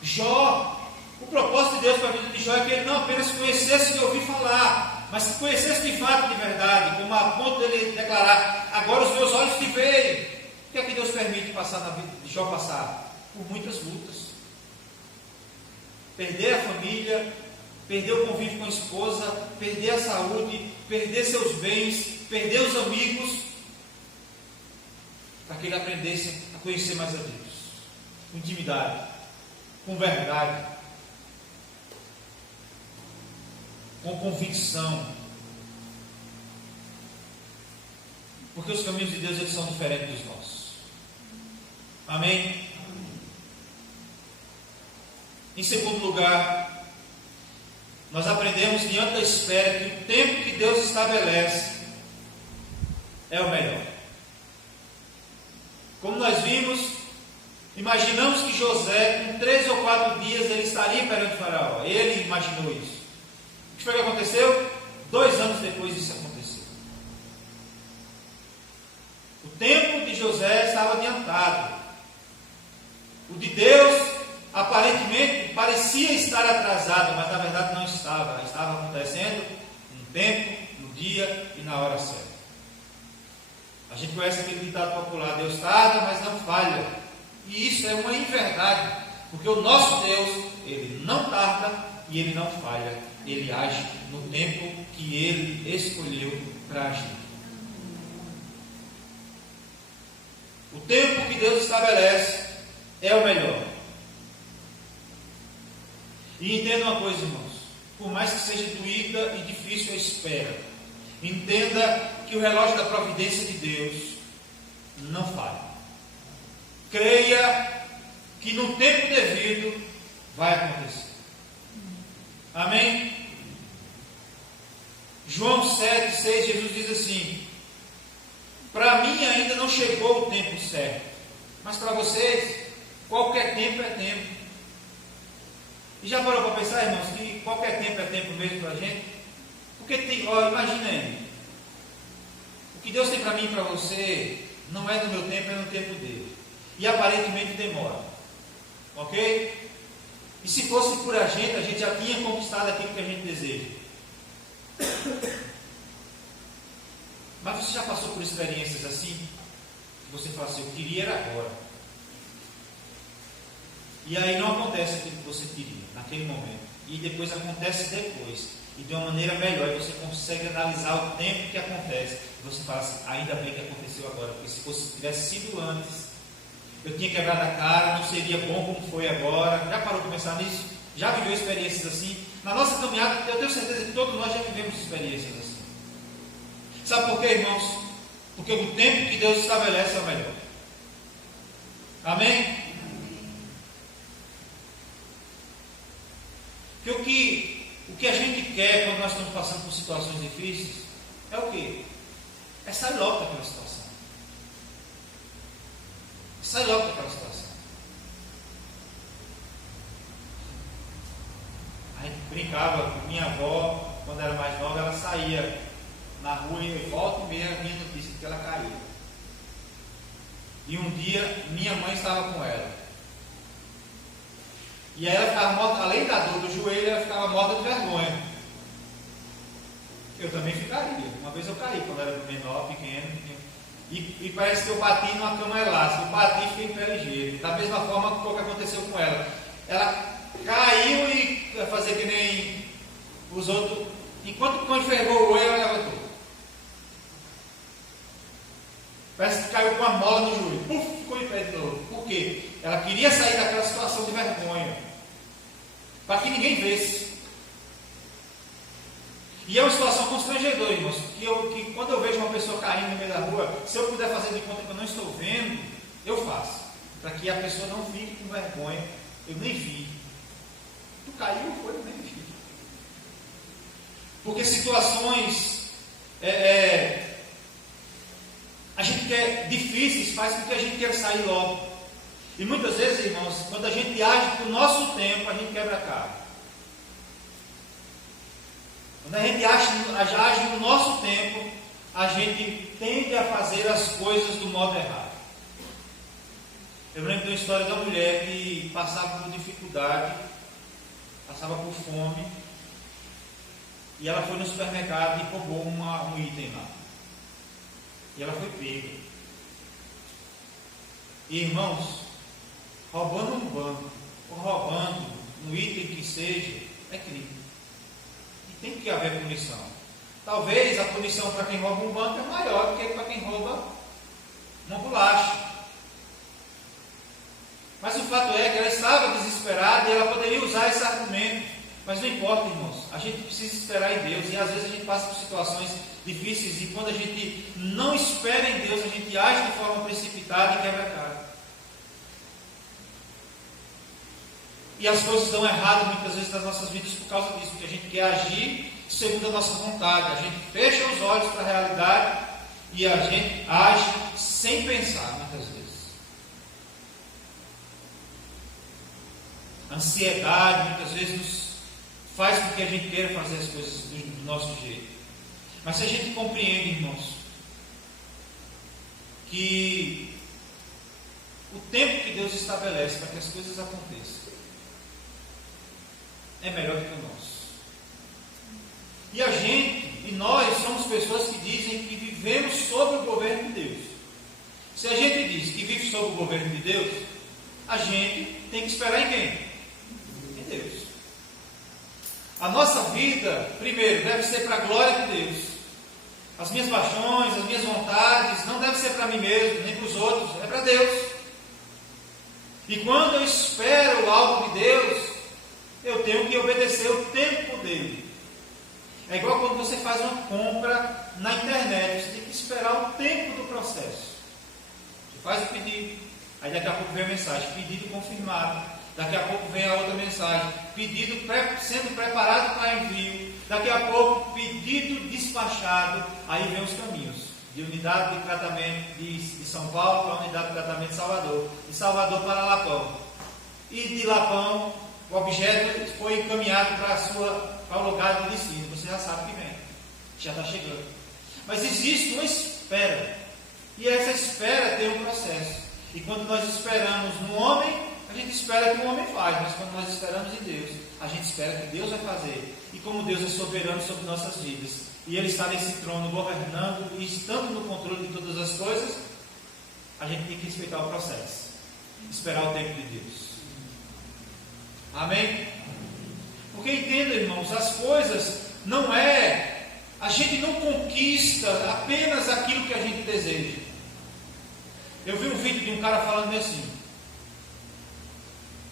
Jó, o propósito de Deus para a vida de Jó é que ele não apenas conhecesse e ouvir falar, mas que conhecesse de fato, de verdade, como a ponto dele declarar: agora os meus olhos te veem. O que é que Deus permite passar na vida de Jó passar? Por muitas lutas. Perder a família, perder o convívio com a esposa, perder a saúde, perder seus bens, perder os amigos, para que ele aprendesse a conhecer mais a Deus, com intimidade, com verdade, com convicção. Porque os caminhos de Deus, eles são diferentes dos nossos. Amém? Em segundo lugar, nós aprendemos diante da espera que o tempo que Deus estabelece é o melhor. Como nós vimos, imaginamos que José, com 3 ou 4 dias, ele estaria perante Faraó. Ele imaginou isso. O que foi que aconteceu? 2 anos depois isso aconteceu. O tempo de José estava adiantado. O de Deus, aparentemente, parecia estar atrasado, mas na verdade não estava. Estava acontecendo no tempo, no dia e na hora certa. A gente conhece aquele ditado popular: Deus tarda, mas não falha. E isso é uma inverdade, porque o nosso Deus, Ele não tarda e Ele não falha. Ele age no tempo que Ele escolheu para agir. O tempo que Deus estabelece é o melhor. E entenda uma coisa, irmãos: por mais que seja doída e difícil a espera, entenda que o relógio da providência de Deus não falha. Creia que no tempo devido vai acontecer. Amém? João 7,6, Jesus diz assim: para mim ainda não chegou o tempo certo, mas para vocês, qualquer tempo é tempo. E já parou para pensar, irmãos, que qualquer tempo é tempo mesmo para a gente? Porque tem, ó, imagina aí, o que Deus tem para mim e para você não é no meu tempo, é no tempo dele. E aparentemente demora. Ok? E se fosse por a gente já tinha conquistado aquilo que a gente deseja. Mas você já passou por experiências assim? Que você fala assim, eu queria era agora. E aí não acontece aquilo que você queria, naquele momento. E depois acontece depois. E de uma maneira melhor. E você consegue analisar o tempo que acontece. E você fala assim, ainda bem que aconteceu agora. Porque se tivesse sido antes, eu tinha quebrado a cara, não seria bom como foi agora. Já parou para pensar nisso? Já viveu experiências assim? Na nossa caminhada, eu tenho certeza que todos nós já vivemos experiências assim. Sabe por quê, irmãos? Porque o tempo que Deus estabelece é o melhor. Amém? Porque o que a gente quer quando nós estamos passando por situações difíceis é o quê? É sair logo daquela situação. Sai logo daquela situação. A gente brincava com minha avó, quando era mais nova, ela saía na rua e volta e meia vinha notícia de que ela caiu. E um dia minha mãe estava com ela. E aí ela ficava morta, além da dor do joelho, ela ficava morta de vergonha. Eu também ficaria. Uma vez eu caí quando era menor, pequeno. E parece que eu bati numa cama elástica. Eu bati e fiquei em pé ligeiro. Da mesma forma que o que aconteceu com ela. Ela caiu e ia fazer que nem os outros. Quando enferrou o olho, ela levantou. Parece que caiu com uma mola no joelho. Puf, ficou em pé de novo. Por quê? Ela queria sair daquela situação de vergonha. Para que ninguém visse. E é uma situação constrangedora, irmãos. Que quando eu vejo uma pessoa caindo no meio da rua, se eu puder fazer de conta que eu não estou vendo, eu faço. Para que a pessoa não fique com vergonha. Eu nem vi. Tu caiu, foi, eu nem vi. Porque situações a gente quer difíceis, faz com que a gente queira sair logo. E muitas vezes, irmãos, quando a gente age com o nosso tempo, a gente quebra a cara. Quando a gente age no nosso tempo, a gente tende a fazer as coisas do modo errado. Eu lembro de uma história da mulher que passava por dificuldade, passava por fome, e ela foi no supermercado e roubou um item lá. E ela foi pega. E, irmãos, roubando um banco, ou roubando um item que seja, é crime. Tem que haver punição. Talvez a punição para quem rouba um banco é maior do que para quem rouba uma bolacha. Mas o fato é que ela estava desesperada e ela poderia usar esse argumento. Mas não importa, irmãos. A gente precisa esperar em Deus. E às vezes a gente passa por situações difíceis. E quando a gente não espera em Deus, a gente age de forma precipitada e quebra a cara. E as coisas dão errado muitas vezes nas nossas vidas por causa disso, porque a gente quer agir segundo a nossa vontade, a gente fecha os olhos para a realidade e a gente age sem pensar muitas vezes. A ansiedade muitas vezes nos faz com que a gente queira fazer as coisas do nosso jeito. Mas se a gente compreende, irmãos, que o tempo que Deus estabelece para que as coisas aconteçam é melhor do que o nosso. E nós somos pessoas que dizem que vivemos sob o governo de Deus. Se a gente diz que vive sob o governo de Deus, a gente tem que esperar em quem? Em Deus. A nossa vida, primeiro, deve ser para a glória de Deus. As minhas paixões, as minhas vontades, não deve ser para mim mesmo, nem para os outros, é para Deus. E quando eu espero algo de Deus, eu tenho que obedecer o tempo dele. É igual quando você faz uma compra na internet, você tem que esperar o tempo do processo. Você faz o pedido, aí daqui a pouco vem a mensagem, pedido confirmado. Daqui a pouco vem a outra mensagem, pedido sendo preparado para envio. Daqui a pouco, pedido despachado. Aí vem os caminhos, de unidade de tratamento de São Paulo para a unidade de tratamento de Salvador. De Salvador para Lapão. E de Lapão, o objeto foi encaminhado para o lugar do destino. Você já sabe que vem, já está chegando. Mas existe uma espera. E essa espera tem um processo. E quando nós esperamos no homem, a gente espera que o homem faz, mas quando nós esperamos em Deus, a gente espera que Deus vai fazer. E como Deus é soberano sobre nossas vidas, e Ele está nesse trono governando e estando no controle de todas as coisas, a gente tem que respeitar o processo, esperar o tempo de Deus. Amém? Porque entenda, irmãos, as coisas não é, a gente não conquista apenas aquilo que a gente deseja. Eu vi um vídeo de um cara falando assim: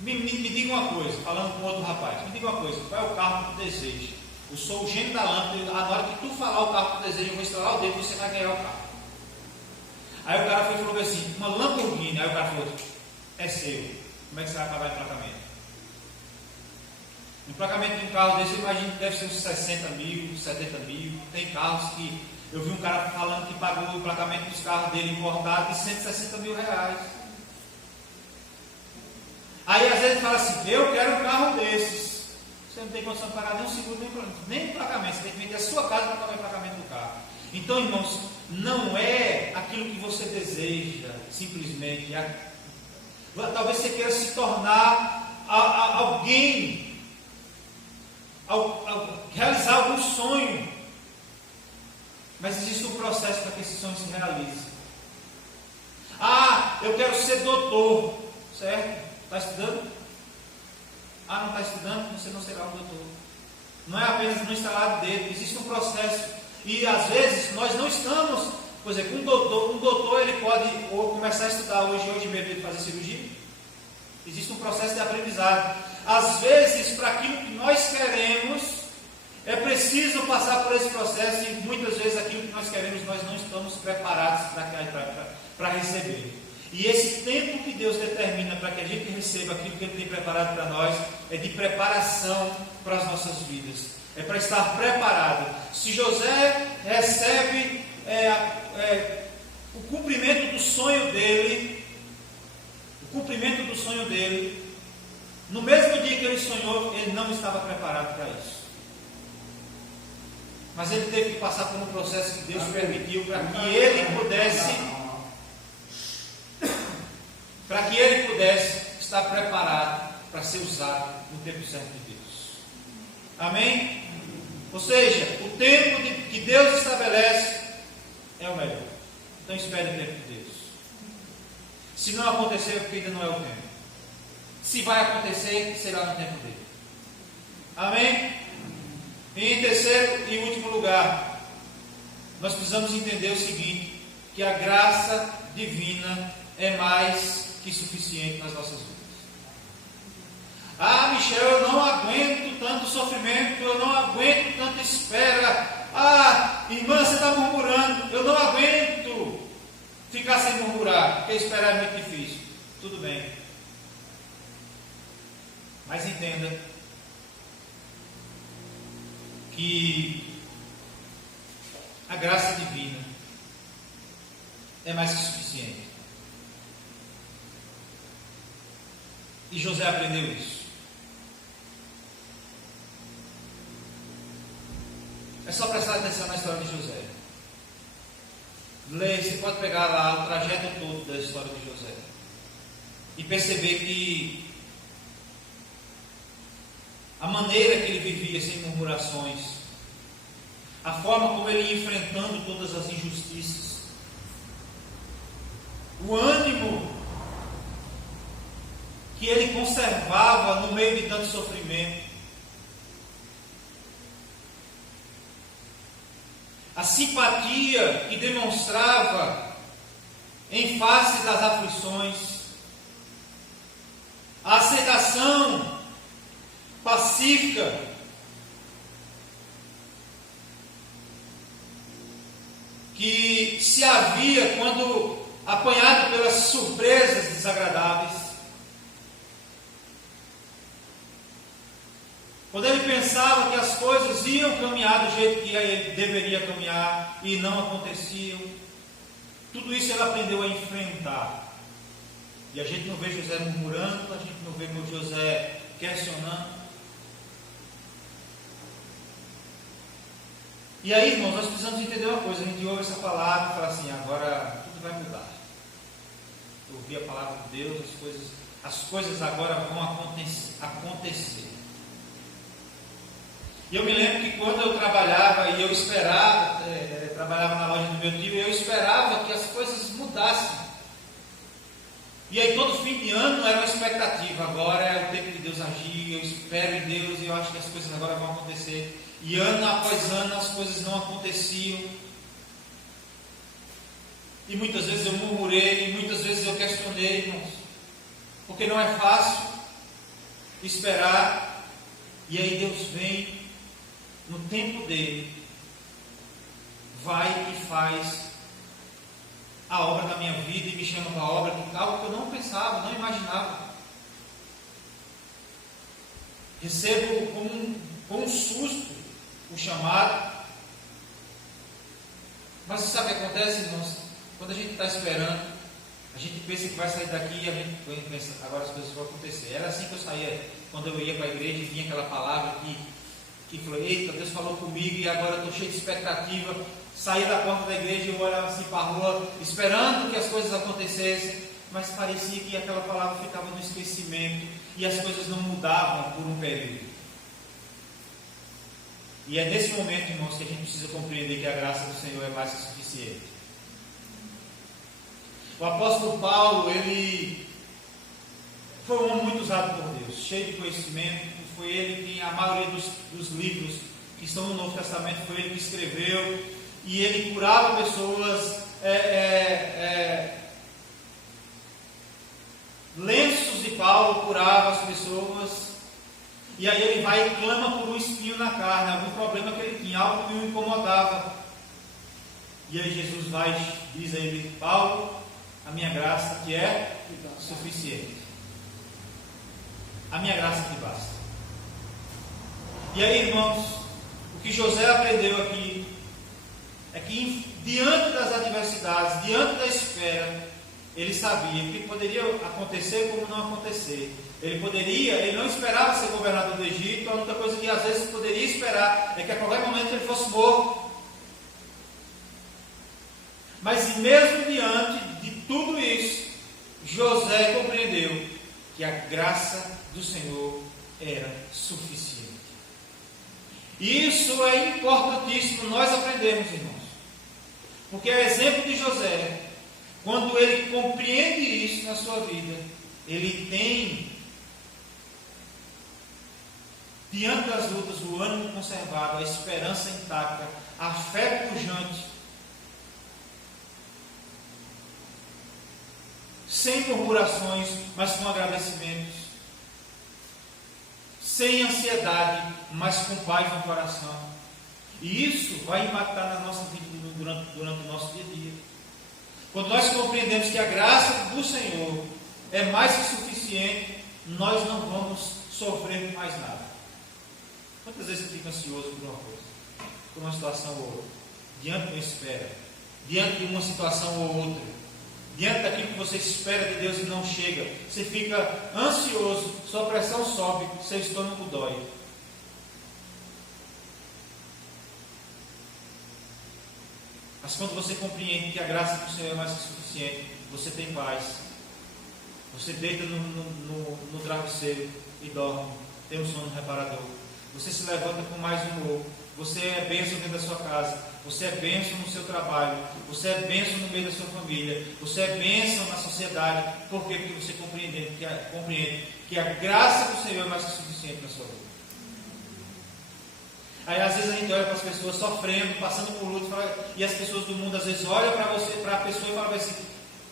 me diga uma coisa, falando com outro rapaz, me diga uma coisa, qual é o carro que tu deseja? Eu sou o gênio da lâmpada, na hora que tu falar o carro que tu deseja, eu vou estralar o dedo e você vai ganhar o carro. Aí o cara foi e falou assim, uma Lamborghini. Aí o cara falou, é seu, como é que você vai pagar o emplacamento? O emplacamento de um carro desse, eu imagino que deve ser uns 60 mil, 70 mil. Tem carros que, eu vi um cara falando que pagou o emplacamento dos carros dele importado de 160 mil reais. Aí às vezes fala assim, eu quero um carro desses. Você não tem condição de pagar nem um seguro, nem emplacamento. Você tem que vender a sua casa para pagar o emplacamento do carro. Então, irmãos, não é aquilo que você deseja, simplesmente. Talvez você queira se tornar alguém, realizar algum sonho. Mas existe um processo para que esse sonho se realize. Ah, eu quero ser doutor, certo? Está estudando? Ah, não está estudando? Você não será um doutor. Não é apenas no instalar de dedo, existe um processo. E às vezes nós não estamos, por exemplo, um doutor ele pode começar a estudar hoje mesmo ele fazer cirurgia. Existe um processo de aprendizado. Às vezes, para aquilo que nós queremos, é preciso passar por esse processo e muitas vezes aquilo que nós queremos nós não estamos preparados para receber. E esse tempo que Deus determina para que a gente receba aquilo que Ele tem preparado para nós é de preparação para as nossas vidas. É para estar preparado. Se José recebe o cumprimento do sonho dele, no mesmo dia que ele sonhou, ele não estava preparado para isso. Mas ele teve que passar por um processo que Deus permitiu para que ele pudesse estar preparado para ser usado no tempo certo de Deus. Amém? Ou seja, o tempo que Deus estabelece é o melhor. Então espere o tempo de Deus. Se não acontecer, é porque ainda não é o tempo. Se vai acontecer, será no tempo dele. Amém? E em terceiro e último lugar, nós precisamos entender o seguinte, que a graça divina é mais que suficiente nas nossas vidas. Ah, Michel, eu não aguento tanto sofrimento, eu não aguento tanta espera. Ah, irmã, você está murmurando, eu não aguento ficar sem murmurar, porque esperar é muito difícil. Tudo bem. Mas entenda que a graça divina é mais que suficiente. E José aprendeu isso. É só prestar atenção na história de José. Leia, você pode pegar lá o trajeto todo da história de José e perceber que a maneira que ele vivia sem murmurações, a forma como ele ia enfrentando todas as injustiças, o ânimo que ele conservava no meio de tanto sofrimento, a simpatia que demonstrava em face das aflições, a aceitação pacífica que se havia quando apanhado pelas surpresas desagradáveis. Quando ele pensava que as coisas iam caminhar do jeito que ele deveria caminhar e não aconteciam, tudo isso ele aprendeu a enfrentar. E a gente não vê José murmurando, a gente não vê José questionando. E aí, irmãos, nós precisamos entender uma coisa. A gente ouve essa palavra e fala assim: agora tudo vai mudar. Eu ouvi a palavra de Deus, as coisas agora vão acontecer. E eu me lembro que quando eu trabalhava e eu esperava, trabalhava na loja do meu tio, eu esperava que as coisas mudassem. E aí todo fim de ano era uma expectativa: agora é o tempo de Deus agir, eu espero em Deus e eu acho que as coisas agora vão acontecer. E ano após ano as coisas não aconteciam. E muitas vezes eu murmurei, e muitas vezes eu questionei, irmãos, porque não é fácil esperar. E aí Deus vem no tempo dele, vai e faz a obra da minha vida e me chama para a obra, algo que eu não pensava, não imaginava. Recebo com um susto o chamado. Mas você sabe o que acontece, irmãos? Quando a gente está esperando, a gente pensa que vai sair daqui e a gente pensa, agora as coisas vão acontecer. Era assim que eu saía, quando eu ia para a igreja e vinha aquela palavra que falou: eita, Deus falou comigo e agora eu estou cheio de expectativa. Saía da porta da igreja e eu olhava assim para a rua, esperando que as coisas acontecessem, mas parecia que aquela palavra ficava no esquecimento e as coisas não mudavam por um período. E é nesse momento, irmãos, que a gente precisa compreender que a graça do Senhor é mais que suficiente. O apóstolo Paulo, ele foi um homem muito usado por Deus, cheio de conhecimento. Foi ele que a maioria dos livros que estão no Novo Testamento, foi ele que escreveu. E ele curava pessoas, lenços de Paulo curava as pessoas. E aí ele vai e clama por um espinho na carne, algum problema que ele tinha, algo que o incomodava. E aí Jesus vai e diz a ele: Paulo, a minha graça que é suficiente. A minha graça te basta. E aí, irmãos, o que José aprendeu aqui é que diante das adversidades, diante da espera, ele sabia que poderia acontecer como não acontecer. Ele não esperava ser governador do Egito. A única coisa que às vezes poderia esperar é que a qualquer momento ele fosse morto. Mas mesmo diante de tudo isso, José compreendeu que a graça do Senhor era suficiente. E isso é importantíssimo nós aprendermos, irmãos. Porque é exemplo de José, quando ele compreende isso na sua vida, ele tem, diante das lutas, o ânimo conservado, a esperança intacta, a fé pujante, sem murmurações, mas com agradecimentos, sem ansiedade, mas com paz no coração. E isso vai impactar na nossa vida durante o nosso dia a dia. Quando nós compreendemos que a graça do Senhor é mais que suficiente, nós não vamos sofrer mais nada. Quantas vezes você fica ansioso por uma coisa, por uma situação ou outra, diante de uma espera, diante de uma situação ou outra, diante daquilo que você espera de Deus e não chega, você fica ansioso, sua pressão sobe, seu estômago dói. Mas quando você compreende que a graça do Senhor é mais que suficiente, você tem paz. Você deita no travesseiro e dorme, tem um sono reparador. Você se levanta com mais humor. Você é bênção dentro da sua casa. Você é bênção no seu trabalho. Você é bênção no meio da sua família. Você é bênção na sociedade. Por quê? Porque você compreende que a graça do Senhor é mais que suficiente na sua vida. Aí às vezes a gente olha para as pessoas sofrendo, passando por luto, e as pessoas do mundo às vezes olham para você, para a pessoa e falam assim: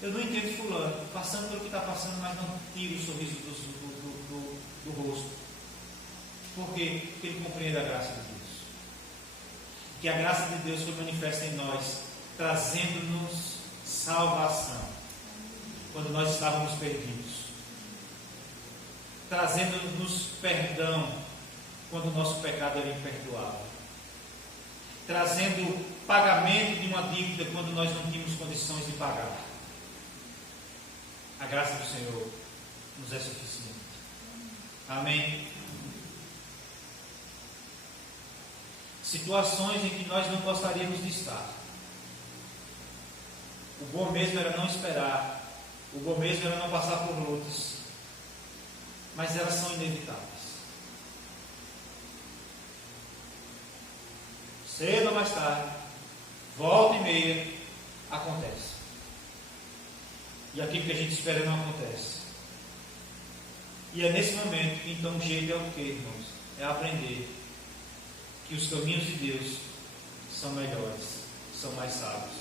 eu não entendo fulano, passando pelo que está passando, mas não tira o sorriso do rosto. Por quê? Porque ele compreende a graça de Deus. Que a graça de Deus foi manifesta em nós trazendo-nos salvação quando nós estávamos perdidos, trazendo-nos perdão quando o nosso pecado era imperdoável, trazendo pagamento de uma dívida quando nós não tínhamos condições de pagar. A graça do Senhor nos é suficiente. Amém? Situações em que nós não gostaríamos de estar. O bom mesmo era não esperar. O bom mesmo era não passar por lutas. Mas elas são inevitáveis. Cedo ou mais tarde, volta e meia, acontece. E aquilo que a gente espera não acontece. E é nesse momento que então o jeito é o que, irmãos? É aprender que os caminhos de Deus são melhores, são mais sábios.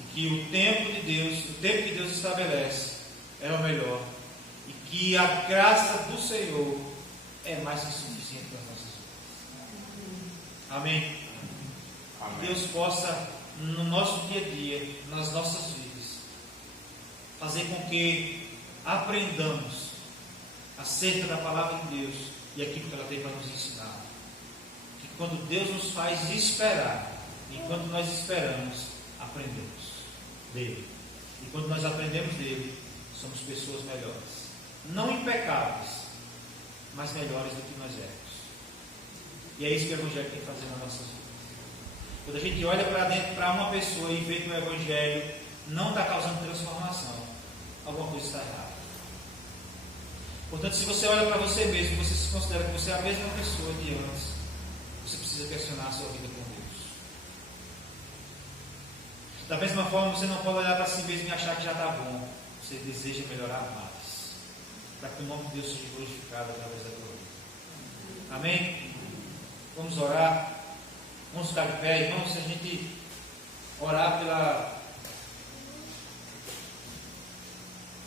E que o tempo de Deus, o tempo que Deus estabelece, é o melhor. E que a graça do Senhor é mais que suficiente para as nossas vidas. Amém? Amém. Que Deus possa, no nosso dia a dia, nas nossas vidas, fazer com que aprendamos acerca da palavra de Deus e aquilo que ela tem para nos ensinar. Que quando Deus nos faz esperar, enquanto nós esperamos, aprendemos dele. E quando nós aprendemos dele, somos pessoas melhores. Não impecáveis, mas melhores do que nós éramos. E é isso que o Evangelho tem que fazer nas nossas vidas. Quando a gente olha para dentro para uma pessoa e vê que o Evangelho não está causando transformação, alguma coisa está errada. Portanto, se você olha para você mesmo, você se considera que você é a mesma pessoa de antes, você precisa questionar a sua vida com Deus. Da mesma forma, você não pode olhar para si mesmo e achar que já está bom. Você deseja melhorar mais, para que o nome de Deus seja glorificado através da tua vida. Amém? Vamos orar. Vamos ficar de pé, irmãos, se a gente orar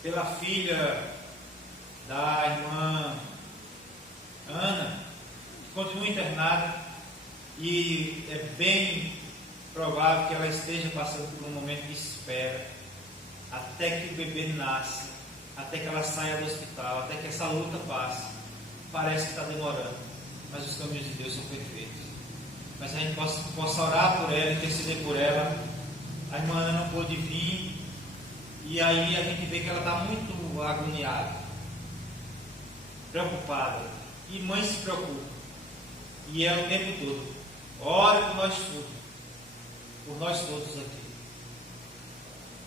pela filha da irmã Ana, que continua internada, e é bem provável que ela esteja passando por um momento de espera, até que o bebê nasce, até que ela saia do hospital, até que essa luta passe. Parece que está demorando, mas os caminhos de Deus são perfeitos. Mas a gente possa orar por ela, interceder por ela. A irmã Ana não pôde vir, e aí a gente vê que ela está muito agoniada, preocupada. E mãe se preocupa, e ela o tempo todo ora por nós todos aqui.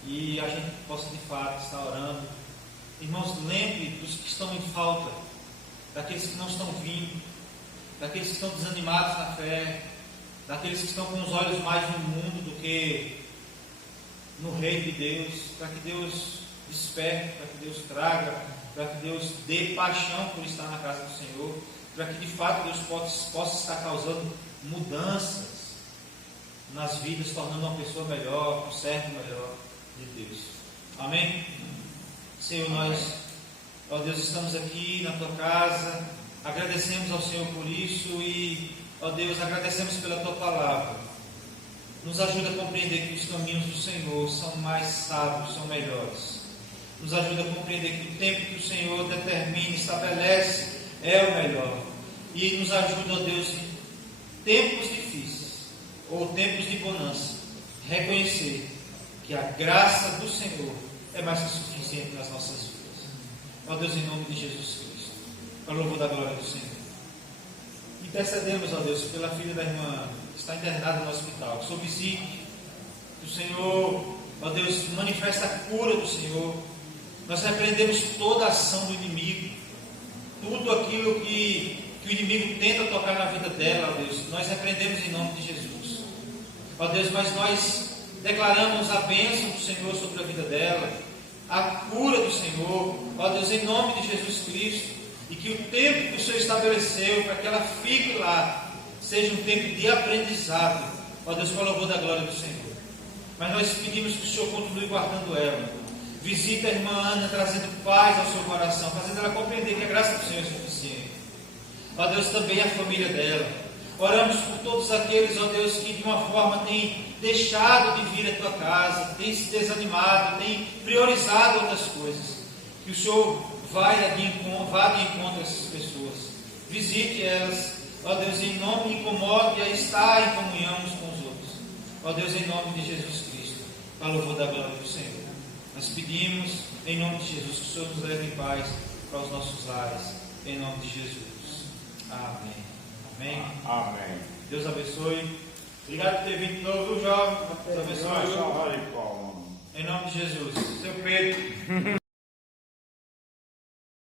E a gente possa de fato estar orando. Irmãos, lembre dos que estão em falta, daqueles que não estão vindo, daqueles que estão desanimados na fé, daqueles que estão com os olhos mais no mundo do que no reino de Deus, para que Deus desperte, para que Deus traga, para que Deus dê paixão por estar na casa do Senhor, para que de fato Deus possa estar causando mudanças nas vidas, tornando uma pessoa melhor, um servo melhor de Deus. Amém? Senhor, nós, ó Deus, estamos aqui na tua casa, agradecemos ao Senhor por isso e, ó Deus, agradecemos pela tua palavra. Nos ajuda a compreender que os caminhos do Senhor são mais sábios, são melhores. Nos ajuda a compreender que o tempo que o Senhor determina, estabelece, é o melhor. E nos ajuda, ó Deus, em tempos difíceis ou tempos de bonança, reconhecer que a graça do Senhor é mais que suficiente nas nossas vidas. Ó Deus, em nome de Jesus Cristo, para o louvor da glória do Senhor. Intercedemos, ó Deus, pela filha da irmã que está internada no hospital, que o Senhor visite, que o Senhor, ó Deus, manifesta a cura do Senhor. Nós repreendemos toda a ação do inimigo, tudo aquilo que o inimigo tenta tocar na vida dela, ó Deus, nós repreendemos em nome de Jesus. Ó Deus, mas nós declaramos a bênção do Senhor sobre a vida dela, a cura do Senhor, ó Deus, em nome de Jesus Cristo, e que o tempo que o Senhor estabeleceu para que ela fique lá seja um tempo de aprendizado, ó Deus, para o louvor da glória do Senhor. Mas nós pedimos que o Senhor continue guardando ela, visita a irmã Ana, trazendo paz ao seu coração, fazendo ela compreender que a graça do Senhor é suficiente. Ó Deus, também a família dela, Oramos por todos aqueles, ó Deus, que de uma forma têm deixado de vir à tua casa, têm se desanimado, têm priorizado outras coisas. Que o Senhor vá de encontro a essas pessoas. Visite elas, ó Deus, em nome, incomode a estar em comunhão uns com os outros. Ó Deus, em nome de Jesus Cristo, para o louvor da glória do Senhor. Nós pedimos, em nome de Jesus, que o Senhor nos leve em paz para os nossos lares, em nome de Jesus. Amém. Amém. Amém. Deus abençoe. Obrigado por ter vindo de novo, jovem. Deus abençoe. Salve, Em nome de Jesus. Seu Pedro.